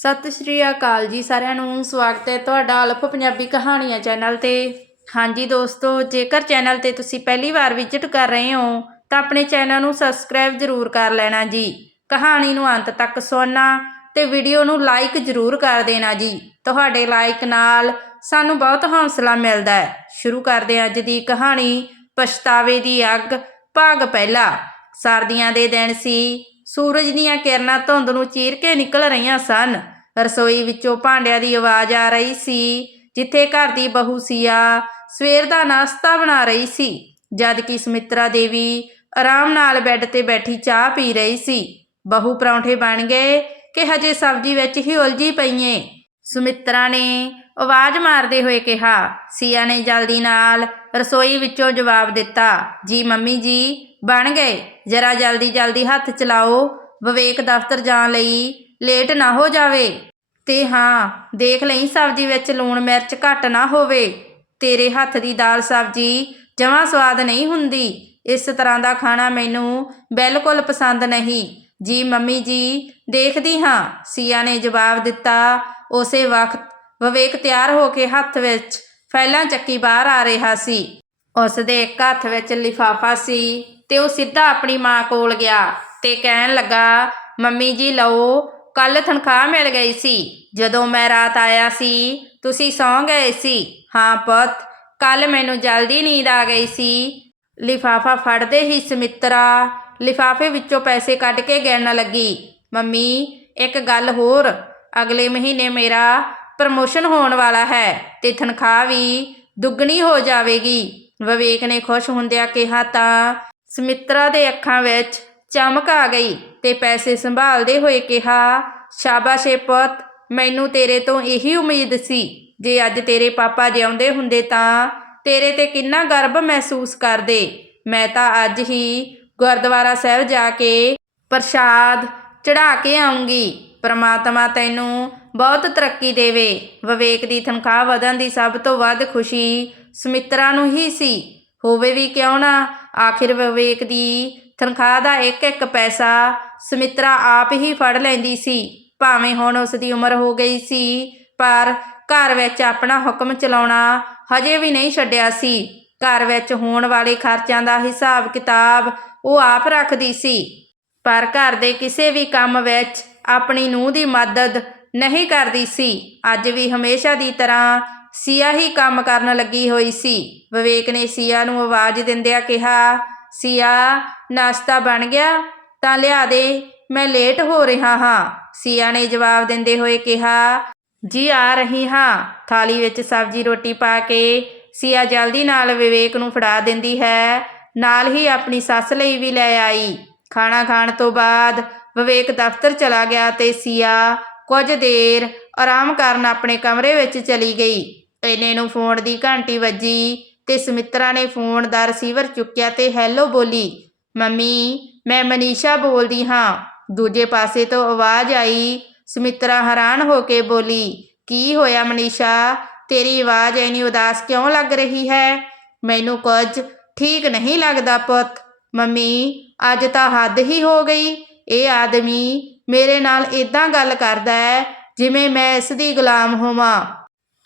ਸਤਿ ਸ਼੍ਰੀ ਅਕਾਲ ਜੀ ਸਾਰਿਆਂ ਨੂੰ, ਸਵਾਗਤ ਹੈ ਤੁਹਾਡਾ ਅਲਫ ਪੰਜਾਬੀ ਕਹਾਣੀਆਂ ਚੈਨਲ ਤੇ। ਹਾਂਜੀ ਦੋਸਤੋ, ਜੇਕਰ ਚੈਨਲ ਤੇ ਤੁਸੀਂ ਪਹਿਲੀ ਵਾਰ ਵਿਜ਼ਿਟ ਕਰ ਰਹੇ ਹੋ, ਤਾਂ ਆਪਣੇ ਚੈਨਲ ਨੂੰ ਸਬਸਕ੍ਰਾਈਬ ਜ਼ਰੂਰ ਕਰ ਲੈਣਾ ਜੀ। ਕਹਾਣੀ ਨੂੰ ਅੰਤ ਤੱਕ ਸੁਣਨਾ ਤੇ ਵੀਡੀਓ ਨੂੰ ਲਾਈਕ ਜ਼ਰੂਰ ਕਰ ਦੇਣਾ ਜੀ। ਤੁਹਾਡੇ ਲਾਈਕ ਨਾਲ ਸਾਨੂੰ ਬਹੁਤ ਹੌਸਲਾ ਮਿਲਦਾ ਹੈ। ਸ਼ੁਰੂ ਕਰਦੇ ਹਾਂ ਅੱਜ ਦੀ ਕਹਾਣੀ, ਪਛਤਾਵੇ ਦੀ ਅੱਗ, ਭਾਗ ਪਹਿਲਾ। ਸਰਦੀਆਂ ਦੇ ਦਿਨ ਸੀ ਸੂਰਜ ਦੀਆਂ ਕਿਰਨਾਂ ਧੁੰਦ ਨੂੰ ਚੀਰ ਕੇ ਨਿਕਲ ਰਹੀਆਂ ਸਨ। ਰਸੋਈ ਵਿੱਚੋਂ ਭਾਂਡਿਆਂ ਦੀ ਆਵਾਜ਼ ਆ ਰਹੀ ਸੀ, ਜਿੱਥੇ ਘਰ ਦੀ ਬਹੂ ਸੀਆ ਸਵੇਰ ਦਾ ਨਾਸ਼ਤਾ ਬਣਾ ਰਹੀ ਸੀ। ਜਦ ਕਿ ਸਮਿਤਰਾ ਦੇਵੀ ਆਰਾਮ ਨਾਲ ਬੈੱਡ ਤੇ ਬੈਠੀ ਚਾਹ ਪੀ ਰਹੀ ਸੀ, ਬਹੂ ਪਰੌਂਠੇ ਬਣ ਗਏ ਕਿ ਹਜੇ ਸਬਜ਼ੀ ਵਿੱਚ ਹੀ ਉਲਝੀ ਪਈਏ। ਸੁਮਿਤਰਾ ਨੇ ਆਵਾਜ਼ ਮਾਰਦੇ ਹੋਏ ਕਿਹਾ, ਸੀਆ ਨੇ ਜਲਦੀ ਨਾਲ ਰਸੋਈ ਵਿੱਚੋਂ ਜਵਾਬ ਦਿੱਤਾ, ਜੀ ਮੰਮੀ ਜੀ, ਬਣ ਗਏ। ਜਰਾ ਜਲਦੀ ਜਲਦੀ ਹੱਥ ਚਲਾਓ। ਵਿਵੇਕ ਦਫ਼ਤਰ ਜਾਣ ਲਈ ਲੇਟ ਨਾ ਹੋ ਜਾਵੇ। ਤੇ ਹਾਂ, ਦੇਖ ਲਈ ਸਬਜ਼ੀ ਵਿੱਚ ਲੂਣ ਮਿਰਚ ਘੱਟ ਨਾ ਹੋਵੇ। ਤੇਰੇ ਹੱਥ ਦੀ ਦਾਲ ਸਬਜ਼ੀ ਜਮਾਂ ਸਵਾਦ ਨਹੀਂ ਹੁੰਦੀ। ਇਸ ਤਰ੍ਹਾਂ ਦਾ ਖਾਣਾ ਮੈਨੂੰ ਬਿਲਕੁਲ ਪਸੰਦ ਨਹੀਂ। ਜੀ ਮੰਮੀ ਜੀ, ਦੇਖਦੀ ਹਾਂ। ਸੀਆ ਨੇ ਜਵਾਬ ਦਿੱਤਾ। ਉਸੇ ਵਕਤ ਵਿਵੇਕ ਤਿਆਰ ਹੋ ਕੇ ਹੱਥ ਵਿੱਚ ਫੈਲਾਂ ਚੱਕੀ ਬਾਹਰ ਆ ਰਿਹਾ ਸੀ। ਉਸ ਦੇ ਇੱਕ ਹੱਥ ਵਿੱਚ ਲਿਫਾਫਾ ਸੀ ਤੇ ਉਹ ਸਿੱਧਾ ਆਪਣੀ ਮਾਂ ਕੋਲ ਗਿਆ ਤੇ ਕਹਿਣ ਲੱਗਾ, ਮੰਮੀ ਜੀ, ਲਓ ਕੱਲ ਤਨਖਾਹ ਮਿਲ ਗਈ ਸੀ। ਜਦੋਂ ਮੈਂ ਰਾਤ ਆਇਆ ਸੀ, ਤੁਸੀਂ ਸੌਂ ਗਏ ਸੀ। ਹਾਂ ਪੁੱਤ ਕੱਲ ਮੈਨੂੰ ਜਲਦੀ ਨੀਂਦ ਆ ਗਈ ਸੀ। ਲਿਫਾਫਾ ਫੜਦੇ ਹੀ ਸਮਿਤਰਾ ਲਿਫਾਫੇ ਵਿੱਚੋਂ ਪੈਸੇ ਕੱਢ ਕੇ ਗਿਣਨ ਲੱਗੀ, ਮੰਮੀ, ਇੱਕ ਗੱਲ ਹੋਰ, ਅਗਲੇ ਮਹੀਨੇ ਮੇਰਾ ਪ੍ਰਮੋਸ਼ਨ ਹੋਣ ਵਾਲਾ ਹੈ ਤੇ ਤਨਖਾਹ ਵੀ ਦੁੱਗਣੀ ਹੋ ਜਾਵੇਗੀ। ਵਿਵੇਕ ਨੇ ਖੁਸ਼ ਹੁੰਦਿਆਂ ਕਿਹਾ ਤਾਂ ਸਮਿਤਰਾ ਦੇ ਅੱਖਾਂ ਵਿੱਚ ਚਮਕ ਆ ਗਈ ਤੇ ਪੈਸੇ ਸੰਭਾਲਦੇ ਹੋਏ ਕਿਹਾ, ਸ਼ਾਬਾਸ਼ ਏ ਪੁੱਤ, ਮੈਨੂੰ ਤੇਰੇ ਤੋਂ ਇਹੀ ਉਮੀਦ ਸੀ ਜੇ ਅੱਜ ਤੇਰੇ ਪਾਪਾ ਜਿਉਂਦੇ ਹੁੰਦੇ ਤਾਂ ਤੇਰੇ ਤੇ ਕਿੰਨਾ ਗਰਵ ਮਹਿਸੂਸ ਕਰਦੇ। ਮੈਂ ਤਾਂ ਅੱਜ ਹੀ ਗੁਰਦੁਆਰਾ ਸਾਹਿਬ ਜਾ ਕੇ ਪ੍ਰਸ਼ਾਦ ਚੜਾ ਕੇ ਆਉਂਗੀ ਪਰਮਾਤਮਾ ਤੈਨੂੰ ਬਹੁਤ ਤਰੱਕੀ ਦੇਵੇ। ਵਿਵੇਕ ਦੀ ਤਨਖਾਹ ਵਧਣ ਦੀ ਸਭ ਤੋਂ ਵੱਧ ਖੁਸ਼ੀ ਸਮਿਤਰਾ ਨੂੰ ਹੀ ਸੀ। ਹੋਵੇ ਵੀ ਕਿਉਂ ਨਾ, ਆਖਿਰ ਵਿਵੇਕ ਦੀ ਤਨਖਾਹ ਦਾ ਇੱਕ ਇੱਕ ਪੈਸਾ ਸੁਮਿਤਰਾ ਆਪ ਹੀ ਫੜ ਲੈਂਦੀ ਸੀ। ਭਾਵੇਂ ਹੁਣ ਉਸ ਦੀ ਉਮਰ ਹੋ ਗਈ ਸੀ, ਪਰ ਘਰ ਵਿੱਚ ਆਪਣਾ ਹੁਕਮ ਚਲਾਉਣਾ ਹਜੇ ਵੀ ਨਹੀਂ ਛੱਡਿਆ ਸੀ। ਘਰ ਵਿੱਚ ਹੋਣ ਵਾਲੇ ਖਰਚਿਆਂ ਦਾ ਹਿਸਾਬ ਕਿਤਾਬ ਉਹ ਆਪ ਰੱਖਦੀ ਸੀ। ਪਰ ਘਰ ਦੇ ਕਿਸੇ ਵੀ ਕੰਮ ਵਿੱਚ ਆਪਣੀ ਨੂੰਹ ਦੀ ਮਦਦ ਨਹੀਂ ਕਰਦੀ ਸੀ। ਅੱਜ ਵੀ ਹਮੇਸ਼ਾ ਦੀ ਤਰ੍ਹਾਂ ਸੀਆ ਹੀ ਕੰਮ ਕਰਨ ਲੱਗੀ ਹੋਈ ਸੀ। ਵਿਵੇਕ ਨੇ ਸੀਆ ਨੂੰ ਆਵਾਜ਼ ਦਿੰਦਿਆਂ ਕਿਹਾ, ਸੀਆ, ਨਾਸ਼ਤਾ ਬਣ ਗਿਆ, ਤਾਂ ਲਿਆ ਦੇ, ਮੈਂ ਲੇਟ ਹੋ ਰਿਹਾ ਹਾਂ। ਸੀਆ ਨੇ ਜਵਾਬ ਦਿੰਦੇ ਹੋਏ ਕਿਹਾ, ਜੀ ਆ ਰਹੀ ਹਾਂ। ਥਾਲੀ ਵਿੱਚ ਸਬਜ਼ੀ ਰੋਟੀ ਪਾ ਕੇ ਸੀਆ ਜਲਦੀ ਨਾਲ ਵਿਵੇਕ ਨੂੰ ਫੜਾ ਦਿੰਦੀ ਹੈ। ਨਾਲ ਹੀ ਆਪਣੀ ਸੱਸ ਲਈ ਵੀ ਲੈ ਆਈ। ਖਾਣਾ ਖਾਣ ਤੋਂ ਬਾਅਦ ਵਿਵੇਕ ਦਫ਼ਤਰ ਚਲਾ ਗਿਆ ਤੇ ਸੀਆ ਕੁਝ ਦੇਰ ਆਰਾਮ ਕਰਨ ਆਪਣੇ ਕਮਰੇ ਵਿੱਚ ਚਲੀ ਗਈ। ਇੰਨੇ ਨੂੰ ਫੋਨ ਦੀ ਘੰਟੀ ਵੱਜੀ ਤੇ ਸੁਮਿਤਰਾ ਨੇ ਫੋਨ ਦਾ ਰਿਸੀਵਰ ਚੁੱਕਿਆ ਤੇ ਹੈਲੋ ਬੋਲੀ, ਮੰਮੀ, ਮੈਂ ਮਨੀਸ਼ਾ ਬੋਲਦੀ ਹਾਂ। ਦੂਜੇ ਪਾਸੇ ਤੋਂ ਆਵਾਜ਼ ਆਈ। ਸੁਮਿਤਰਾ ਹੈਰਾਨ ਹੋ ਕੇ ਬੋਲੀ, ਕੀ ਹੋਇਆ ਮਨੀਸ਼ਾ? ਤੇਰੀ ਆਵਾਜ਼ ਐਨੀ ਉਦਾਸ ਕਿਉਂ ਲੱਗ ਰਹੀ ਹੈ? ਮੈਨੂੰ ਕੁਝ ਠੀਕ ਨਹੀਂ ਲੱਗਦਾ ਪੁੱਤ। ਮੰਮੀ, ਅੱਜ ਤਾਂ ਹੱਦ ਹੀ ਹੋ ਗਈ। ਇਹ ਆਦਮੀ ਮੇਰੇ ਨਾਲ ਇਦਾਂ ਗੱਲ ਕਰਦਾ ਹੈ ਜਿਵੇਂ ਮੈਂ ਇਸ ਦੀ ਗੁਲਾਮ ਹੋਵਾਂ।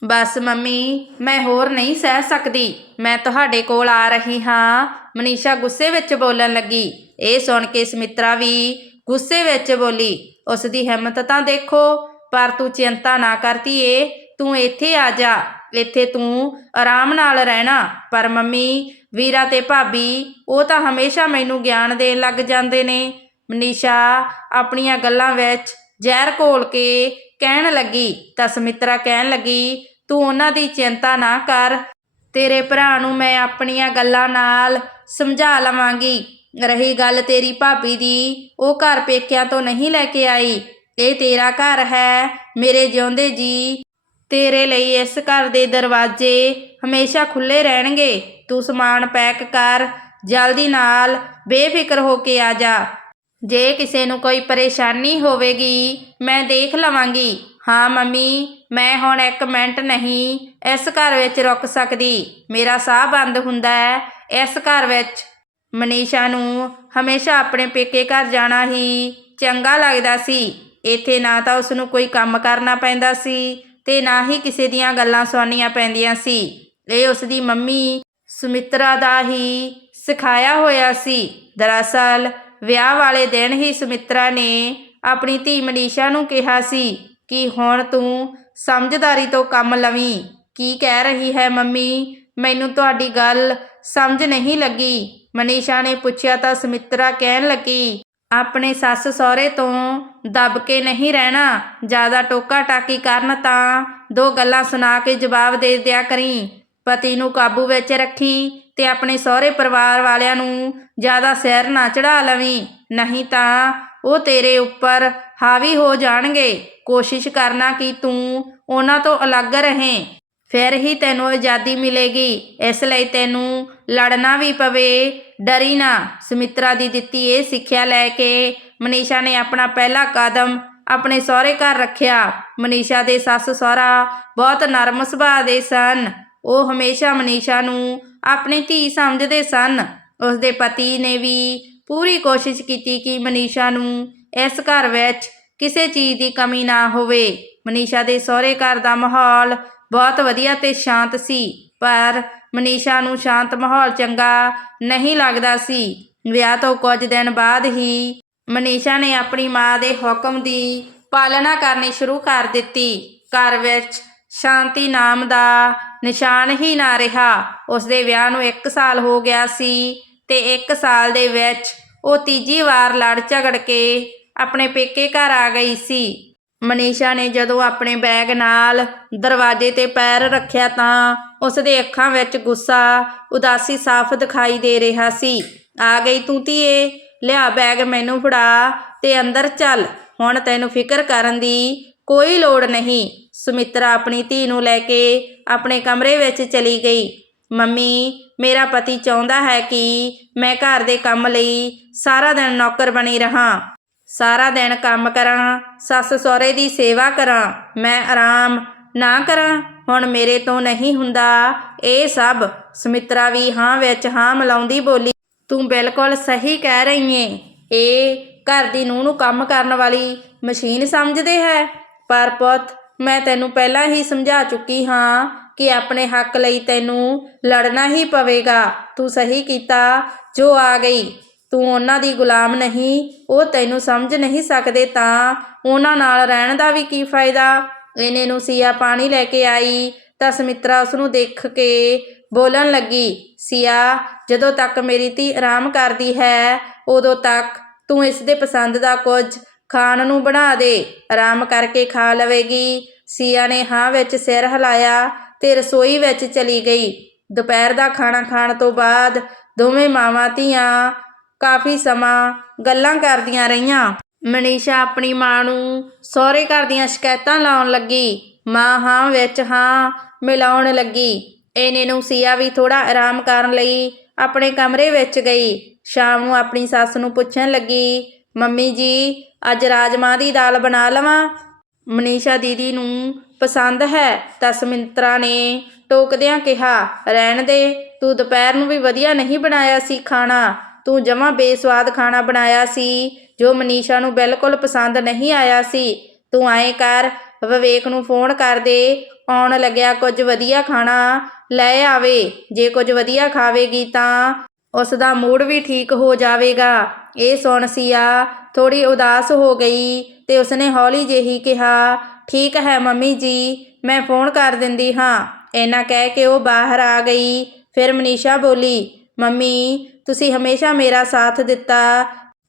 ਬਸ ਮੰਮੀ, ਮੈਂ ਹੋਰ ਨਹੀਂ ਸਹਿ ਸਕਦੀ। ਮੈਂ ਤੁਹਾਡੇ ਕੋਲ ਆ ਰਹੀ ਹਾਂ। ਮਨੀਸ਼ਾ ਗੁੱਸੇ ਵਿੱਚ ਬੋਲਣ ਲੱਗੀ। ਇਹ ਸੁਣ ਕੇ ਸੁਮਿਤਰਾ ਵੀ ਗੁੱਸੇ ਵਿੱਚ ਬੋਲੀ ਉਸ ਦੀ ਹਿੰਮਤ ਤਾਂ ਦੇਖੋ, ਪਰ ਤੂੰ ਚਿੰਤਾ ਨਾ ਕਰਤੀ ਏ ਤੂੰ ਇੱਥੇ ਆ ਜਾ। ਇੱਥੇ ਤੂੰ ਆਰਾਮ ਨਾਲ ਰਹਿਣਾ। ਪਰ ਮੰਮੀ, ਵੀਰਾ ਤੇ ਭਾਬੀ, ਉਹ ਤਾਂ ਹਮੇਸ਼ਾ ਮੈਨੂੰ ਗਿਆਨ ਦੇਣ ਲੱਗ ਜਾਂਦੇ ਨੇ। ਮਨੀਸ਼ਾ, ਆਪਣੀਆਂ ਗੱਲਾਂ ਵਿੱਚ ਜ਼ਹਿਰ ਘੋਲ ਕੇ ਕਹਿਣ ਲੱਗੀ ਤਾਂ ਸੁਮਿਤਰਾ ਕਹਿਣ ਲੱਗੀ, ਤੂੰ ਉਹਨਾਂ ਦੀ ਚਿੰਤਾ ਨਾ ਕਰ। ਤੇਰੇ ਭਰਾ ਨੂੰ ਮੈਂ ਆਪਣੀਆਂ ਗੱਲਾਂ ਨਾਲ ਸਮਝਾ ਲਵਾਂਗੀ। ਰਹੀ ਗੱਲ ਤੇਰੀ ਭਾਬੀ ਦੀ, ਉਹ ਘਰ ਪੇਕਿਆਂ ਤੋਂ ਨਹੀਂ ਲੈ ਕੇ ਆਈ। ਇਹ ਤੇਰਾ ਘਰ ਹੈ, ਮੇਰੇ ਜਿਉਂਦੇ ਜੀ। ਤੇਰੇ ਲਈ ਇਸ ਘਰ ਦੇ ਦਰਵਾਜ਼ੇ ਹਮੇਸ਼ਾ ਖੁੱਲੇ ਰਹਿਣਗੇ। ਤੂੰ ਸਮਾਨ ਪੈਕ ਕਰ, ਜਲਦੀ ਨਾਲ ਬੇਫਿਕਰ ਹੋ ਕੇ ਆ ਜਾ। ਜੇ ਕਿਸੇ ਨੂੰ ਕੋਈ ਪਰੇਸ਼ਾਨੀ ਹੋਵੇਗੀ, ਮੈਂ ਦੇਖ ਲਵਾਂਗੀ। ਹਾਂ, ਮੰਮੀ, ਮੈਂ ਹੁਣ ਇੱਕ ਮਿੰਟ ਨਹੀਂ ਇਸ ਘਰ ਵਿੱਚ ਰੁਕ ਸਕਦੀ। ਮੇਰਾ ਸਾਹ ਬੰਦ ਹੁੰਦਾ ਹੈ। ਇਸ ਘਰ ਵਿੱਚ ਮਨੀਸ਼ਾ ਨੂੰ ਹਮੇਸ਼ਾ ਆਪਣੇ ਪੇਕੇ ਘਰ ਜਾਣਾ ਹੀ ਚੰਗਾ ਲੱਗਦਾ ਸੀ। ਇੱਥੇ ਨਾ ਤਾਂ ਉਸ ਨੂੰ ਕੋਈ ਕੰਮ ਕਰਨਾ ਪੈਂਦਾ ਸੀ ਤੇ ਨਾ ਹੀ ਕਿਸੇ ਦੀਆਂ ਗੱਲਾਂ ਸੁਣਨੀਆਂ ਪੈਂਦੀਆਂ ਸੀ। ਇਹ ਉਸ ਦੀ ਮੰਮੀ ਸੁਮਿਤਰਾ ਦਾ ਹੀ ਸਿਖਾਇਆ ਹੋਇਆ ਸੀ। ਦਰਅਸਲ ਵਿਆਹ ਵਾਲੇ ਦਿਨ ਹੀ ਸੁਮਿਤਰਾ ਨੇ ਆਪਣੀ ਧੀ ਮਨੀਸ਼ਾ ਨੂੰ ਕਿਹਾ ਸੀ ਕਿ ਹੁਣ ਤੂੰ ਸਮਝਦਾਰੀ ਤੋਂ ਕੰਮ ਲਵੀਂ। ਕੀ ਕਹਿ ਰਹੀ ਹੈ ਮੰਮੀ? ਮੈਨੂੰ ਤੁਹਾਡੀ ਗੱਲ ਸਮਝ ਨਹੀਂ ਲੱਗੀ। ਮਨੀਸ਼ਾ ਨੇ ਪੁੱਛਿਆ ਤਾਂ ਸੁਮਿਤਰਾ ਕਹਿਣ ਲੱਗੀ, ਆਪਣੇ ਸੱਸ ਸਹੁਰੇ ਤੋਂ ਦਬ ਕੇ ਨਹੀਂ ਰਹਿਣਾ। ਜ਼ਿਆਦਾ ਟੋਕਾ ਟਾਕੀ ਕਰਨ ਤਾਂ ਦੋ ਗੱਲਾਂ ਸੁਣਾ ਕੇ ਜਵਾਬ ਦੇ ਦਿਆ ਕਰੀ। ਪਤੀ ਨੂੰ ਕਾਬੂ ਵਿੱਚ ਰੱਖੀ ਤੇ ਆਪਣੇ ਸਹੁਰੇ ਪਰਿਵਾਰ ਵਾਲਿਆਂ ਨੂੰ ਜ਼ਿਆਦਾ ਸਿਰ ਨਾ ਚੜਾ ਲਵੀਂ, ਨਹੀਂ ਤਾਂ ਉਹ ਤੇਰੇ ਉੱਪਰ ਹਾਵੀ ਹੋ ਜਾਣਗੇ। ਕੋਸ਼ਿਸ਼ ਕਰਨਾ ਕਿ ਤੂੰ ਉਹਨਾਂ ਤੋਂ ਅਲੱਗ ਰਹੇ। ਫਿਰ ਹੀ ਤੈਨੂੰ ਆਜ਼ਾਦੀ ਮਿਲੇਗੀ। ਇਸ ਲਈ ਤੈਨੂੰ ਲੜਨਾ ਵੀ ਪਵੇ। ਡਰੀ ਨਾ। ਸੁਮਿਤਰਾ ਦੀ ਦਿੱਤੀ ਇਹ ਸਿੱਖਿਆ ਲੈ ਕੇ ਮਨੀਸ਼ਾ ਨੇ ਆਪਣਾ ਪਹਿਲਾ ਕਦਮ ਆਪਣੇ ਸਹੁਰੇ ਘਰ ਰੱਖਿਆ। ਮਨੀਸ਼ਾ ਦੇ ਸੱਸ ਸਹੁਰਾ ਬਹੁਤ ਨਰਮ ਸੁਭਾਅ ਦੇ ਸਨ। ਉਹ ਹਮੇਸ਼ਾ ਮਨੀਸ਼ਾ ਨੂੰ ਆਪਣੀ ਧੀ ਸਮਝਦੇ ਸਨ। ਉਸ ਦੇ ਪਤੀ ਨੇ ਵੀ ਪੂਰੀ ਕੋਸ਼ਿਸ਼ ਕੀਤੀ ਕਿ ਮਨੀਸ਼ਾ ਨੂੰ ਇਸ ਘਰ ਵਿੱਚ ਕਿਸੇ ਚੀਜ਼ ਦੀ ਕਮੀ ਨਾ ਹੋਵੇ। ਮਨੀਸ਼ਾ ਦੇ ਸਹੁਰੇ ਘਰ ਦਾ ਮਾਹੌਲ ਬਹੁਤ ਵਧੀਆ ਤੇ ਸ਼ਾਂਤ ਸੀ, ਪਰ ਮਨੀਸ਼ਾ ਨੂੰ ਸ਼ਾਂਤ ਮਾਹੌਲ ਚੰਗਾ ਨਹੀਂ ਲੱਗਦਾ ਸੀ। ਵਿਆਹ ਤੋਂ ਕੁਝ ਦਿਨ ਬਾਅਦ ਹੀ ਮਨੀਸ਼ਾ ਨੇ ਆਪਣੀ ਮਾਂ ਦੇ ਹੁਕਮ ਦੀ ਪਾਲਣਾ ਕਰਨੀ ਸ਼ੁਰੂ ਕਰ ਦਿੱਤੀ। ਘਰ ਵਿੱਚ ਸ਼ਾਂਤੀ ਨਾਮ ਦਾ ਨਿਸ਼ਾਨ ਹੀ ਨਾ ਰਿਹਾ। ਉਸ ਦੇ ਵਿਆਹ ਨੂੰ 1 ਸਾਲ ਹੋ ਗਿਆ ਸੀ ਤੇ 1 ਸਾਲ ਦੇ ਵਿੱਚ ਉਹ ਤੀਜੀ ਵਾਰ ਲੜ ਝਗੜ ਕੇ ਆਪਣੇ ਪੇਕੇ ਘਰ ਆ ਗਈ ਸੀ। ਮਨੀਸ਼ਾ ਨੇ ਜਦੋਂ ਆਪਣੇ ਬੈਗ ਨਾਲ ਦਰਵਾਜ਼ੇ ਤੇ ਪੈਰ ਰੱਖਿਆ ਤਾਂ ਉਸ ਦੇ ਅੱਖਾਂ ਵਿੱਚ ਗੁੱਸਾ, ਉਦਾਸੀ ਸਾਫ਼ ਦਿਖਾਈ ਦੇ ਰਿਹਾ ਸੀ। ਆ ਗਈ ਤੂੰ ਧੀਏ, ਲਿਆ ਬੈਗ ਮੈਨੂੰ ਫੜਾ ਤੇ ਅੰਦਰ ਚੱਲ। ਹੁਣ ਤੈਨੂੰ ਫਿਕਰ ਕਰਨ ਦੀ ਕੋਈ ਲੋੜ ਨਹੀਂ। ਸੁਮਿਤਰਾ ਆਪਣੀ ਧੀ ਨੂੰ ਲੈ ਕੇ ਆਪਣੇ ਕਮਰੇ ਵਿੱਚ ਚਲੀ ਗਈ। ਮੰਮੀ, ਮੇਰਾ ਪਤੀ ਚਾਹੁੰਦਾ ਹੈ ਕਿ ਮੈਂ ਘਰ ਦੇ ਕੰਮ ਲਈ ਸਾਰਾ ਦਿਨ ਨੌਕਰ ਬਣੀ ਰਹਾਂ। ਸਾਰਾ ਦਿਨ ਕੰਮ ਕਰਾਂ, ਸੱਸ ਸਹੁਰੇ ਦੀ ਸੇਵਾ ਕਰਾਂ, ਮੈਂ ਆਰਾਮ ਨਾ ਕਰਾਂ। ਹੁਣ ਮੇਰੇ ਤੋਂ ਨਹੀਂ ਹੁੰਦਾ। ਇਹ ਸਭ ਸੁਮਿਤਰਾ ਵੀ ਹਾਂ ਵਿੱਚ ਹਾਂ ਮਿਲਾਉਂਦੀ ਬੋਲੀ, ਤੂੰ ਬਿਲਕੁਲ ਸਹੀ ਕਹਿ ਰਹੀ ਏ। ਇਹ ਘਰ ਦੀ ਨੂੰਹ ਨੂੰ ਕੰਮ ਕਰਨ ਵਾਲੀ ਮਸ਼ੀਨ ਸਮਝਦੇ ਹੈ? ਪਰ ਪੁੱਤ, ਮੈਂ ਤੈਨੂੰ ਪਹਿਲਾਂ ਹੀ ਸਮਝਾ ਚੁੱਕੀ ਹਾਂ ਕਿ ਆਪਣੇ ਹੱਕ ਲਈ ਤੈਨੂੰ ਲੜਨਾ ਹੀ ਪਵੇਗਾ। ਤੂੰ ਸਹੀ ਕੀਤਾ, ਜੋ ਆ ਗਈ। ਤੂੰ ਉਹਨਾਂ ਦੀ ਗੁਲਾਮ ਨਹੀਂ, ਉਹ ਤੈਨੂੰ ਸਮਝ ਨਹੀਂ ਸਕਦੇ ਤਾਂ ਉਹਨਾਂ ਨਾਲ ਰਹਿਣ ਦਾ ਵੀ ਕੀ ਫਾਇਦਾ? ਇਹਨੇ ਨੂੰ ਸੀਆ ਪਾਣੀ ਲੈ ਕੇ ਆਈ, ਤਾਂ ਸੁਮਿਤਰਾ ਉਸ ਨੂੰ ਦੇਖ ਕੇ ਬੋਲਣ ਲੱਗੀ, ਸੀਆ, ਜਦੋਂ ਤੱਕ ਮੇਰੀ ਧੀ ਆਰਾਮ ਕਰਦੀ ਹੈ, ਉਦੋਂ ਤੱਕ ਤੂੰ ਇਸ ਦੇ ਪਸੰਦ ਦਾ ਕੁਝ ਖਾਣ ਨੂੰ ਬਣਾ ਦੇ। ਆਰਾਮ ਕਰਕੇ ਖਾ ਲਵੇਗੀ। ਸੀਆ ਨੇ ਹਾਂ ਵਿੱਚ ਸਿਰ ਹਿਲਾਇਆ ਤੇ ਰਸੋਈ ਵਿੱਚ ਚਲੀ ਗਈ। ਦੁਪਹਿਰ ਦਾ ਖਾਣਾ ਖਾਣ ਤੋਂ ਬਾਅਦ ਦੋਵੇਂ ਮਾਵਾਂ ਧੀਆਂ ਕਾਫੀ ਸਮਾਂ ਗੱਲਾਂ ਕਰਦੀਆਂ ਰਹੀਆਂ। ਮਨੀਸ਼ਾ ਆਪਣੀ ਮਾਂ ਨੂੰ ਸਹੁਰੇ ਘਰ ਦੀਆਂ ਸ਼ਿਕਾਇਤਾਂ ਲਾਉਣ ਲੱਗੀ। ਮਾਂ ਹਾਂ ਵਿੱਚ ਹਾਂ ਮਿਲਾਉਣ ਲੱਗੀ। ਇਹਨੇ ਨੂੰ ਸੀਆ ਵੀ ਥੋੜਾ ਆਰਾਮ ਕਰਨ ਲਈ ਆਪਣੇ ਕਮਰੇ ਵਿੱਚ ਗਈ। ਸ਼ਾਮ ਨੂੰ ਆਪਣੀ ਸੱਸ ਨੂੰ ਪੁੱਛਣ ਲੱਗੀ ਮੰਮੀ ਜੀ, ਅੱਜ ਰਾਜਮਾਂਹ ਦੀ ਦਾਲ ਬਣਾ ਲਵਾਂ। ਮਨੀਸ਼ਾ ਦੀਦੀ ਨੂੰ ਪਸੰਦ ਹੈ, ਤਾਂ ਸਮਿੰਤਰਾ ਨੇ ਟੋਕਦਿਆਂ ਕਿਹਾ, ਰਹਿਣ ਦੇ, ਤੂੰ ਦੁਪਹਿਰ ਨੂੰ ਵੀ ਵਧੀਆ ਨਹੀਂ ਬਣਾਇਆ ਸੀ ਖਾਣਾ। ਤੂੰ ਜਮਾਂ ਬੇਸਵਾਦ ਖਾਣਾ ਬਣਾਇਆ ਸੀ, ਜੋ ਮਨੀਸ਼ਾ ਨੂੰ ਬਿਲਕੁਲ ਪਸੰਦ ਨਹੀਂ ਆਇਆ ਸੀ। ਤੂੰ ਐਂ ਕਰ, ਵਿਵੇਕ ਨੂੰ ਫੋਨ ਕਰ ਦੇ, ਆਉਣ ਲੱਗਿਆ ਕੁਝ ਵਧੀਆ ਖਾਣਾ ਲੈ ਆਵੇ। ਜੇ ਕੁਝ ਵਧੀਆ ਖਾਵੇਗੀ ਤਾਂ ਉਸ ਦਾ ਮੂਡ ਵੀ ਠੀਕ ਹੋ ਜਾਵੇਗਾ। ਇਹ ਸੁਣ ਸੀਆ ਥੋੜੀ ਉਦਾਸ ਹੋ ਗਈ ਤੇ ਉਸਨੇ ਹੌਲੀ ਜਿਹੀ ਕਿਹਾ, ਠੀਕ ਹੈ ਮੰਮੀ ਜੀ, ਮੈਂ ਫੋਨ ਕਰ ਦਿੰਦੀ ਹਾਂ। ਇਹਨਾਂ ਕਹਿ ਕੇ ਉਹ ਬਾਹਰ ਆ ਗਈ। ਫਿਰ ਮਨੀਸ਼ਾ ਬੋਲੀ, ਮੰਮੀ, ਤੁਸੀਂ ਹਮੇਸ਼ਾ ਮੇਰਾ ਸਾਥ ਦਿੱਤਾ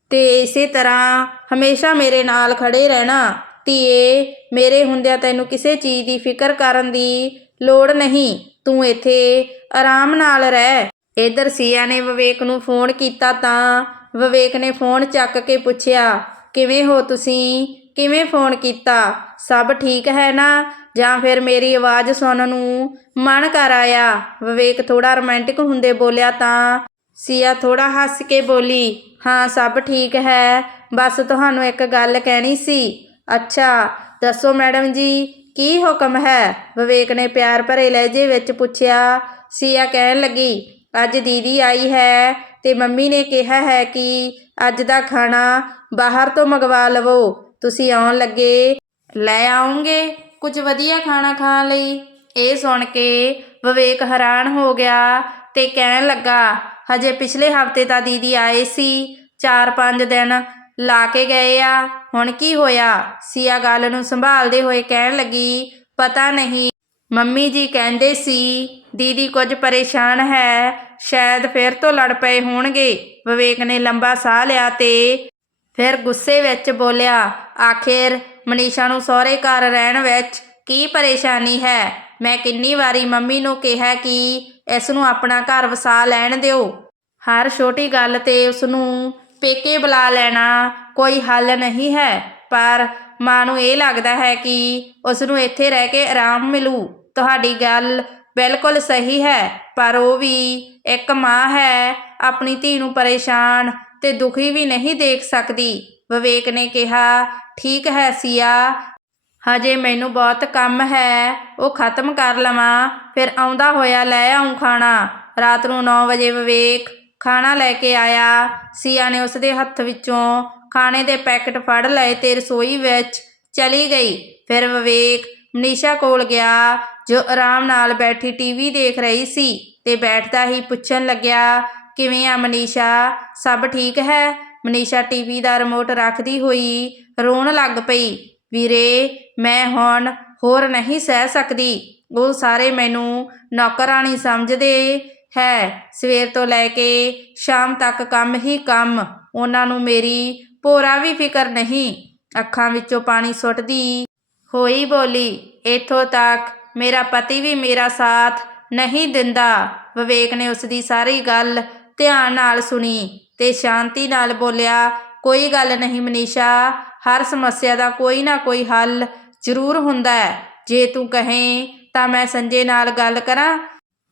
ਤੇ ਇਸੇ ਤਰ੍ਹਾਂ ਹਮੇਸ਼ਾ ਮੇਰੇ ਨਾਲ ਖੜੇ ਰਹਿਣਾ। ਧੀਏ, ਮੇਰੇ ਹੁੰਦਿਆਂ ਤੈਨੂੰ ਕਿਸੇ ਚੀਜ਼ ਦੀ ਫਿਕਰ ਕਰਨ ਦੀ ਲੋੜ ਨਹੀਂ। ਤੂੰ ਇੱਥੇ ਆਰਾਮ ਨਾਲ ਰਹਿ। ਇਧਰ ਸੀਆ ਨੇ ਵਿਵੇਕ ਨੂੰ ਫੋਨ ਕੀਤਾ ਤਾਂ ਵਿਵੇਕ ਨੇ ਫੋਨ ਚੱਕ ਕੇ ਪੁੱਛਿਆ, ਕਿਵੇਂ ਹੋ ਤੁਸੀਂ? ਕਿਵੇਂ ਫੋਨ ਕੀਤਾ? ਸਭ ਠੀਕ ਹੈ ਨਾ? ਜਾਂ ਫਿਰ ਮੇਰੀ ਆਵਾਜ਼ ਸੁਣਨ ਨੂੰ ਮਨ ਕਰ ਆਇਆ? ਵਿਵੇਕ ਥੋੜਾ ਰੋਮਾਂਟਿਕ ਹੁੰਦੇ ਬੋਲਿਆ ਤਾਂ ਸੀਆ ਥੋੜਾ ਹੱਸ ਕੇ ਬੋਲੀ, ਹਾਂ, ਸਭ ਠੀਕ ਹੈ। ਬਸ ਤੁਹਾਨੂੰ ਇੱਕ ਗੱਲ ਕਹਿਣੀ ਸੀ। ਅੱਛਾ, ਦੱਸੋ ਮੈਡਮ ਜੀ, ਕੀ ਹੁਕਮ ਹੈ? ਵਿਵੇਕ ਨੇ ਪਿਆਰ ਭਰੇ ਲਹਿਜੇ ਵਿੱਚ ਪੁੱਛਿਆ। ਸੀਆ ਕਹਿਣ ਲੱਗੀ ਅੱਜ ਦੀਦੀ ਆਈ ਹੈ ਤੇ ਮੰਮੀ ਨੇ ਕਿਹਾ ਹੈ ਕਿ ਅੱਜ ਦਾ ਖਾਣਾ ਬਾਹਰ ਤੋਂ ਮੰਗਵਾ ਲਵੋ। ਤੁਸੀਂ ਆਉਣ ਲੱਗੇ, ਲੈ ਆਉਂਗੇ ਕੁਝ ਵਧੀਆ ਖਾਣਾ ਖਾਣ ਲਈ। ਇਹ ਸੁਣ ਕੇ ਵਿਵੇਕ ਹੈਰਾਨ ਹੋ ਗਿਆ ਤੇ ਕਹਿਣ ਲੱਗਾ, ਹਜੇ ਪਿਛਲੇ ਹਫ਼ਤੇ ਤਾਂ ਦੀਦੀ ਆਏ ਸੀ 4-5 ਦਿਨ ਲਾ ਕੇ ਗਏ ਆ। ਹੁਣ ਕੀ ਹੋਇਆ? ਸੀਆ ਗੱਲ ਨੂੰ ਸੰਭਾਲਦੇ ਹੋਏ ਕਹਿਣ ਲੱਗੀ, ਪਤਾ ਨਹੀਂ। ਮੰਮੀ ਜੀ ਕਹਿੰਦੇ ਸੀ, ਦੀਦੀ ਕੁਝ ਪਰੇਸ਼ਾਨ ਹੈ ਸ਼ਾਇਦ ਫਿਰ ਤੋਂ ਲੜ ਪਏ ਹੋਣਗੇ। ਵਿਵੇਕ ਨੇ ਲੰਬਾ ਸਾਹ ਲਿਆ ਤੇ ਫਿਰ ਗੁੱਸੇ ਵਿੱਚ ਬੋਲਿਆ, ਆਖਿਰ ਮਨੀਸ਼ਾ ਨੂੰ ਸਹੁਰੇ ਘਰ ਰਹਿਣ ਵਿੱਚ ਕੀ ਪਰੇਸ਼ਾਨੀ ਹੈ? ਮੈਂ ਕਿੰਨੀ ਵਾਰੀ ਮੰਮੀ ਨੂੰ ਕਿਹਾ ਕਿ ਇਸ ਨੂੰ ਆਪਣਾ ਘਰ ਵਸਾ ਲੈਣ ਦਿਓ। ਹਰ ਛੋਟੀ ਗੱਲ ਤੇ ਉਸ ਨੂੰ ਪੇਕੇ ਬੁਲਾ ਲੈਣਾ ਕੋਈ ਹੱਲ ਨਹੀਂ ਹੈ, ਪਰ ਮਾਂ ਨੂੰ ਇਹ ਲੱਗਦਾ ਹੈ ਕਿ ਉਸ ਨੂੰ ਇੱਥੇ ਰਹਿ ਕੇ ਆਰਾਮ ਮਿਲੂ। ਤੁਹਾਡੀ ਗੱਲ ਬਿਲਕੁਲ ਸਹੀ ਹੈ, ਪਰ ਉਹ ਵੀ ਇੱਕ ਮਾਂ ਹੈ, ਆਪਣੀ ਧੀ ਨੂੰ ਪਰੇਸ਼ਾਨ ਤੇ ਦੁਖੀ ਵੀ ਨਹੀਂ ਦੇਖ ਸਕਦੀ। ਵਿਵੇਕ ਨੇ ਕਿਹਾ, ਠੀਕ ਹੈ ਸੀਆ, ਹਜੇ ਮੈਨੂੰ ਬਹੁਤ ਕੰਮ ਹੈ, ਉਹ ਖਤਮ ਕਰ ਲਵਾਂ, ਫਿਰ ਆਉਂਦਾ ਹੋਇਆ ਲੈ ਆਉਂ ਖਾਣਾ। ਰਾਤ ਨੂੰ 9 ਵਜੇ ਵਿਵੇਕ ਖਾਣਾ ਲੈ ਕੇ ਆਇਆ। ਸੀਆ ਨੇ ਉਸ ਦੇ ਹੱਥ ਵਿੱਚੋਂ ਖਾਣੇ ਦੇ ਪੈਕਟ ਫੜ ਲਏ ਤੇ ਰਸੋਈ ਵਿੱਚ ਚਲੀ ਗਈ। ਫਿਰ ਵਿਵੇਕ ਮਨੀਸ਼ਾ ਕੋਲ ਗਿਆ। ਜੋ ਆਰਾਮ ਨਾਲ ਬੈਠੀ ਟੀਵੀ ਦੇਖ ਰਹੀ ਸੀ ਤੇ ਬੈਠਦਾ ਹੀ ਪੁੱਛਣ ਲੱਗਿਆ, ਕਿਵੇਂ ਆ ਮਨੀਸ਼ਾ? ਸਭ ਠੀਕ ਹੈ? ਮਨੀਸ਼ਾ ਟੀਵੀ ਦਾ ਰਿਮੋਟ ਰੱਖਦੀ ਹੋਈ ਰੋਣ ਲੱਗ ਪਈ। ਵੀਰੇ, ਮੈਂ ਹੁਣ ਹੋਰ ਨਹੀਂ ਸਹਿ ਸਕਦੀ। ਉਹ ਸਾਰੇ ਮੈਨੂੰ ਨੌਕਰਾਨੀ ਸਮਝਦੇ। ਹੈ, ਸਵੇਰ ਤੋਂ ਲੈ ਕੇ ਸ਼ਾਮ ਤੱਕ ਕੰਮ ਹੀ ਕੰਮ। ਉਹਨਾਂ ਨੂੰ ਮੇਰੀ ਭੋਰਾ ਵੀ ਫਿਕਰ ਨਹੀਂ। ਅੱਖਾਂ ਵਿੱਚੋਂ ਪਾਣੀ ਸੁੱਟਦੀ ਹੋਈ ਬੋਲੀ, ਇੱਥੋਂ ਤੱਕ ਮੇਰਾ ਪਤੀ ਵੀ ਮੇਰਾ ਸਾਥ ਨਹੀਂ ਦਿੰਦਾ। ਵਿਵੇਕ ਨੇ ਉਸ ਦੀ ਸਾਰੀ ਗੱਲ ਧਿਆਨ ਨਾਲ ਸੁਣੀ ਤੇ ਸ਼ਾਂਤੀ ਨਾਲ ਬੋਲਿਆ, ਕੋਈ ਗੱਲ ਨਹੀਂ ਮਨੀਸ਼ਾ, ਹਰ ਸਮੱਸਿਆ ਦਾ ਕੋਈ ਨਾ ਕੋਈ ਹੱਲ ਜ਼ਰੂਰ ਹੁੰਦਾ ਹੈ। ਜੇ ਤੂੰ ਕਹੇ ਤਾਂ ਮੈਂ ਸੰਜੇ ਨਾਲ ਗੱਲ ਕਰਾਂ।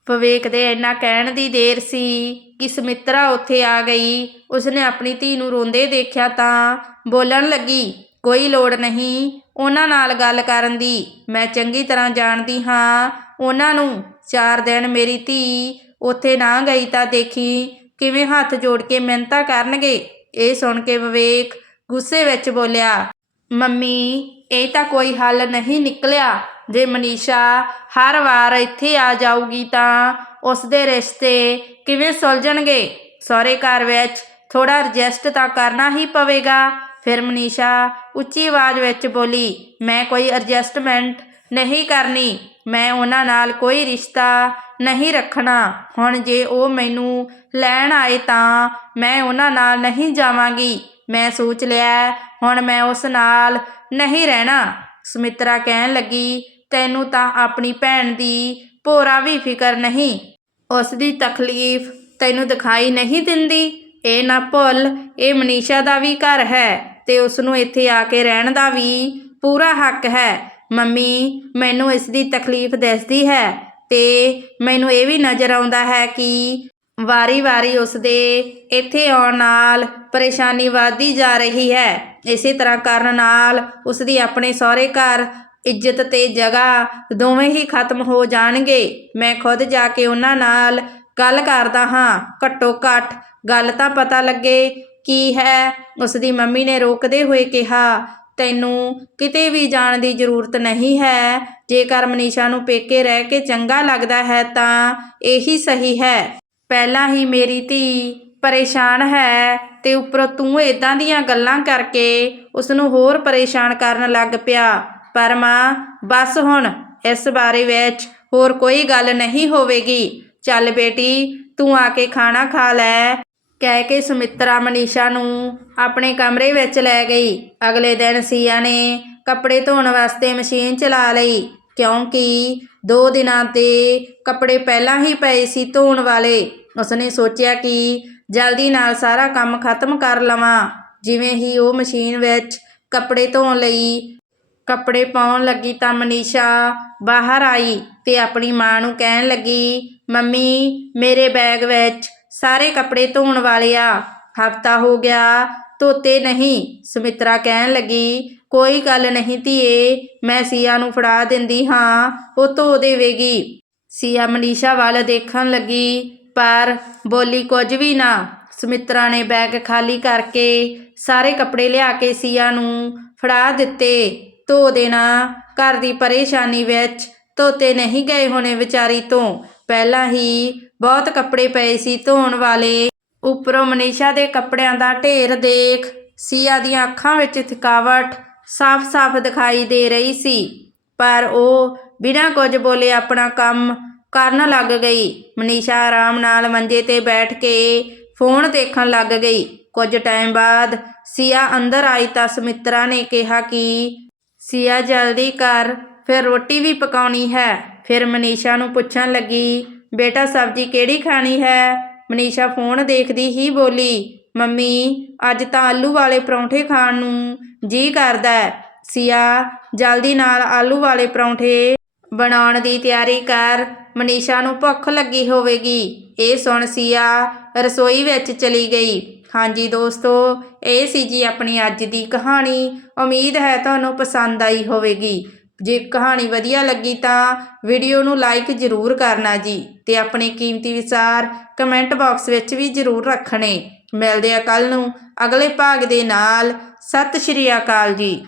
ਵਿਵੇਕ ਦੇ ਇੰਨਾ ਕਹਿਣ ਦੀ ਦੇਰ ਸੀ ਕਿ ਸੁਮਿਤਰਾ ਉੱਥੇ ਆ ਗਈ। ਉਸਨੇ ਆਪਣੀ ਧੀ ਨੂੰ ਰੋਂਦੇ ਦੇਖਿਆ ਤਾਂ ਬੋਲਣ ਲੱਗੀ ਕੋਈ ਲੋੜ ਨਹੀਂ। ਉਹਨਾਂ ਨਾਲ ਗੱਲ ਕਰਨ ਦੀ। ਮੈਂ ਚੰਗੀ ਤਰ੍ਹਾਂ ਜਾਣਦੀ ਹਾਂ। ਉਹਨਾਂ ਨੂੰ ਚਾਰ ਦਿਨ ਮੇਰੀ ਧੀ ਉੱਥੇ ਨਾ ਗਈ ਤਾਂ ਦੇਖੀ ਕਿਵੇਂ ਹੱਥ ਜੋੜ ਕੇ ਮਿਹਨਤਾਂ ਕਰਨਗੇ। ਇਹ ਸੁਣ ਕੇ ਵਿਵੇਕ ਗੁੱਸੇ ਵਿੱਚ ਬੋਲਿਆ, ਮੰਮੀ, ਇਹ ਤਾਂ ਕੋਈ ਹੱਲ ਨਹੀਂ ਨਿਕਲਿਆ। ਜੇ ਮਨੀਸ਼ਾ ਹਰ ਵਾਰ ਇੱਥੇ ਆ ਜਾਊਗੀ ਤਾਂ ਉਸ ਦੇ ਰਿਸ਼ਤੇ ਕਿਵੇਂ ਸੁਲਝਣਗੇ? ਸਹੁਰੇ ਘਰ ਵਿੱਚ ਥੋੜਾ ਐਡਜਸਟ ਤਾਂ ਕਰਨਾ ਹੀ ਪਵੇਗਾ। ਫਿਰ ਮਨੀਸ਼ਾ ਉੱਚੀ ਆਵਾਜ਼ ਵਿੱਚ ਬੋਲੀ, ਮੈਂ ਕੋਈ ਐਡਜਸਟਮੈਂਟ ਨਹੀਂ ਕਰਨੀ, ਮੈਂ ਉਹਨਾਂ ਨਾਲ ਕੋਈ ਰਿਸ਼ਤਾ ਨਹੀਂ ਰੱਖਣਾ। ਹੁਣ ਜੇ ਉਹ ਮੈਨੂੰ ਲੈਣ ਆਏ ਤਾਂ ਮੈਂ ਉਹਨਾਂ ਨਾਲ ਨਹੀਂ ਜਾਵਾਂਗੀ। ਮੈਂ ਸੋਚ ਲਿਆ, ਹੁਣ ਮੈਂ ਉਸ ਨਾਲ ਨਹੀਂ ਰਹਿਣਾ। ਸੁਮਿਤਰਾ ਕਹਿਣ ਲੱਗੀ, ਤੈਨੂੰ ਤਾਂ ਆਪਣੀ ਭੈਣ ਦੀ ਭੋਰਾ ਵੀ ਫਿਕਰ ਨਹੀਂ। ਉਸ ਦੀ ਤਕਲੀਫ ਤੈਨੂੰ ਦਿਖਾਈ ਨਹੀਂ ਦਿੰਦੀ। ਇਹ ਨਾ ਭੁੱਲ, ਇਹ ਮਨੀਸ਼ਾ ਦਾ ਵੀ ਘਰ ਹੈ। ਤੇ ਉਸ ਨੂੰ ਇੱਥੇ ਆ ਕੇ ਰਹਿਣ ਦਾ ਵੀ ਪੂਰਾ ਹੱਕ ਹੈ। ਮੰਮੀ, ਮੈਨੂੰ ਇਸ ਦੀ ਤਕਲੀਫ ਦਿਸਦੀ ਹੈ ਤੇ ਮੈਨੂੰ ਇਹ ਵੀ ਨਜ਼ਰ ਆਉਂਦਾ ਹੈ ਕਿ ਵਾਰੀ-ਵਾਰੀ ਉਸ ਦੇ ਇੱਥੇ ਆਉਣ ਨਾਲ ਪਰੇਸ਼ਾਨੀ ਵਧਦੀ ਜਾ ਰਹੀ ਹੈ। ਇਸੇ ਤਰ੍ਹਾਂ ਕਰਨ ਨਾਲ ਉਸ ਦੀ ਆਪਣੇ ਸਹੁਰੇ ਘਰ ਇੱਜ਼ਤ ਤੇ ਜਗ੍ਹਾ ਦੋਵੇਂ ਹੀ ਖਤਮ ਹੋ ਜਾਣਗੇ। ਮੈਂ ਖੁਦ ਜਾ ਕੇ ਉਹਨਾਂ ਨਾਲ ਗੱਲ ਕਰਦਾ ਹਾਂ। ਘੱਟੋ ਘੱਟ ਗੱਲ ਤਾਂ ਪਤਾ ਲੱਗੇ ਕੀ ਹੈ? ਉਸ ਦੀ ਮੰਮੀ ਨੇ ਰੋਕਦੇ ਹੋਏ ਕਿਹਾ, ਤੈਨੂੰ ਕਿਤੇ ਵੀ ਜਾਣ ਦੀ ਜ਼ਰੂਰਤ ਨਹੀਂ ਹੈ। ਜੇਕਰ ਮਨੀਸ਼ਾ ਨੂੰ ਪੇਕੇ ਰਹਿ ਕੇ ਚੰਗਾ ਲੱਗਦਾ ਹੈ ਤਾਂ ਇਹੀ ਸਹੀ ਹੈ। ਪਹਿਲਾਂ ਹੀ ਮੇਰੀ ਧੀ ਪਰੇਸ਼ਾਨ ਹੈ ਤੇ ਉੱਪਰੋਂ ਤੂੰ ਇਦਾਂ ਦੀਆਂ ਗੱਲਾਂ ਕਰਕੇ ਉਸ ਨੂੰ ਹੋਰ ਪਰੇਸ਼ਾਨ ਕਰਨ ਲੱਗ ਪਿਆ। ਪਰ ਮਾਂ, ਬਸ ਹੁਣ। ਇਸ ਬਾਰੇ ਵਿੱਚ ਹੋਰ ਕੋਈ ਗੱਲ ਨਹੀਂ ਹੋਵੇਗੀ। ਚੱਲ ਬੇਟੀ, ਤੂੰ ਆ ਕੇ ਖਾਣਾ ਖਾ ਲੈ। ਕਹਿ ਕੇ ਸੁਮਿਤਰਾ ਮਨੀਸ਼ਾ ਨੂੰ ਆਪਣੇ ਕਮਰੇ ਵਿੱਚ ਲੈ ਗਈ। ਅਗਲੇ ਦਿਨ ਸੀਆ ਨੇ ਕੱਪੜੇ ਧੋਣ ਵਾਸਤੇ ਮਸ਼ੀਨ ਚਲਾ ਲਈ, ਕਿਉਂਕਿ ਦੋ ਦਿਨਾਂ ਤੇ ਕੱਪੜੇ ਪਹਿਲਾਂ ਹੀ ਪਏ ਸੀ ਧੋਣ ਵਾਲੇ। ਉਸਨੇ ਸੋਚਿਆ ਕਿ ਜਲਦੀ ਨਾਲ ਸਾਰਾ ਕੰਮ ਖਤਮ ਕਰ ਲਵਾਂ। ਜਿਵੇਂ ਹੀ ਉਹ ਮਸ਼ੀਨ ਵਿੱਚ ਕੱਪੜੇ ਧੋਣ ਲਈ ਕੱਪੜੇ ਪਾਉਣ ਲੱਗੀ ਤਾਂ ਮਨੀਸ਼ਾ ਬਾਹਰ ਆਈ ਤੇ ਆਪਣੀ ਮਾਂ ਨੂੰ ਕਹਿਣ ਲੱਗੀ, ਮੰਮੀ, ਮੇਰੇ ਬੈਗ ਵਿੱਚ ਸਾਰੇ ਕੱਪੜੇ ਧੋਣ ਵਾਲੇ ਆ। ਹਫਤਾ ਹੋ ਗਿਆ, ਧੋਤੇ ਨਹੀਂ। ਸੁਮਿਤਰਾ ਕਹਿਣ ਲੱਗੀ, ਕੋਈ ਗੱਲ ਨਹੀਂ ਧੀਏ, ਮੈਂ ਸੀਆ ਨੂੰ ਫੜਾ ਦਿੰਦੀ ਹਾਂ, ਉਹ ਧੋ ਦੇਵੇਗੀ। ਸੀਆ ਮਨੀਸ਼ਾ ਵੱਲ ਦੇਖਣ ਲੱਗੀ, ਪਰ ਬੋਲੀ ਕੁਝ ਵੀ ਨਾ। ਸੁਮਿਤਰਾ ਨੇ ਬੈਗ ਖਾਲੀ ਕਰਕੇ ਸਾਰੇ ਕੱਪੜੇ ਲਿਆ ਕੇ ਸੀਆ ਨੂੰ ਫੜਾ ਦਿੱਤੇ। ਧੋ ਦੇਣਾ, ਘਰ ਦੀ ਪਰੇਸ਼ਾਨੀ ਵਿੱਚ ਧੋਤੇ ਨਹੀਂ ਗਏ ਹੋਣੇ ਵਿਚਾਰੀ ਤੋਂ। ਪਹਿਲਾਂ ਹੀ ਬਹੁਤ ਕੱਪੜੇ ਪਏ ਸੀ ਧੋਣ ਵਾਲੇ। ਉੱਪਰੋਂ ਮਨੀਸ਼ਾ ਦੇ ਕੱਪੜਿਆਂ ਦਾ ਢੇਰ ਦੇਖ ਸੀਆ ਦੀਆਂ ਅੱਖਾਂ ਵਿੱਚ ਥਕਾਵਟ ਸਾਫ਼-ਸਾਫ਼ ਦਿਖਾਈ ਦੇ ਰਹੀ ਸੀ। ਪਰ ਉਹ ਬਿਨਾਂ ਕੁਝ ਬੋਲੇ ਆਪਣਾ ਕੰਮ ਕਰਨ ਲੱਗ ਗਈ। ਮਨੀਸ਼ਾ ਆਰਾਮ ਨਾਲ ਮੰਜੇ ਤੇ ਬੈਠ ਕੇ ਫੋਨ ਦੇਖਣ ਲੱਗ ਗਈ। ਕੁਝ ਟਾਈਮ ਬਾਅਦ ਸੀਆ ਅੰਦਰ ਆਈ ਤਾਂ ਸੁਮਿਤਰਾ ਨੇ ਕਿਹਾ ਕਿ, ਸੀਆ, ਜਲਦੀ ਕਰ, ਫਿਰ ਰੋਟੀ ਵੀ ਪਕਾਉਣੀ ਹੈ। ਫਿਰ ਮਨੀਸ਼ਾ ਨੂੰ ਪੁੱਛਣ ਲੱਗੀ, ਬੇਟਾ, ਸਬਜ਼ੀ ਕਿਹੜੀ ਖਾਣੀ ਹੈ? ਮਨੀਸ਼ਾ ਫੋਨ ਦੇਖਦੀ ਹੀ ਬੋਲੀ, ਮੰਮੀ, ਅੱਜ ਤਾਂ ਆਲੂ ਵਾਲੇ ਪਰੌਂਠੇ ਖਾਣ ਨੂੰ ਜੀ ਕਰਦਾ ਹੈ। ਸੀਆ, ਜਲਦੀ ਨਾਲ ਆਲੂ ਵਾਲੇ ਪਰੌਂਠੇ ਬਣਾਉਣ ਦੀ ਤਿਆਰੀ ਕਰ। ਮਨੀਸ਼ਾ ਨੂੰ ਭੁੱਖ ਲੱਗੀ ਹੋਵੇਗੀ। ਇਹ ਸੁਣ ਸੀਆ ਰਸੋਈ ਵਿੱਚ ਚਲੀ ਗਈ। ਹਾਂਜੀ ਦੋਸਤੋ, ਇਹ ਸੀ ਜੀ ਆਪਣੀ ਅੱਜ ਦੀ ਕਹਾਣੀ। ਉਮੀਦ ਹੈ ਤੁਹਾਨੂੰ ਪਸੰਦ ਆਈ ਹੋਵੇਗੀ। ਜੇ ਕਹਾਣੀ ਵਧੀਆ ਲੱਗੀ ਤਾਂ ਵੀਡੀਓ ਨੂੰ ਲਾਈਕ ਜ਼ਰੂਰ ਕਰਨਾ ਜੀ ਤੇ ਆਪਣੇ ਕੀਮਤੀ ਵਿਚਾਰ ਕਮੈਂਟ ਬਾਕਸ ਵਿੱਚ ਵੀ ਜ਼ਰੂਰ ਰੱਖਣੇ। ਮਿਲਦੇ ਆ ਕੱਲ ਨੂੰ ਅਗਲੇ ਭਾਗ ਦੇ ਨਾਲ। ਸਤਿ ਸ਼੍ਰੀ ਅਕਾਲ ਜੀ।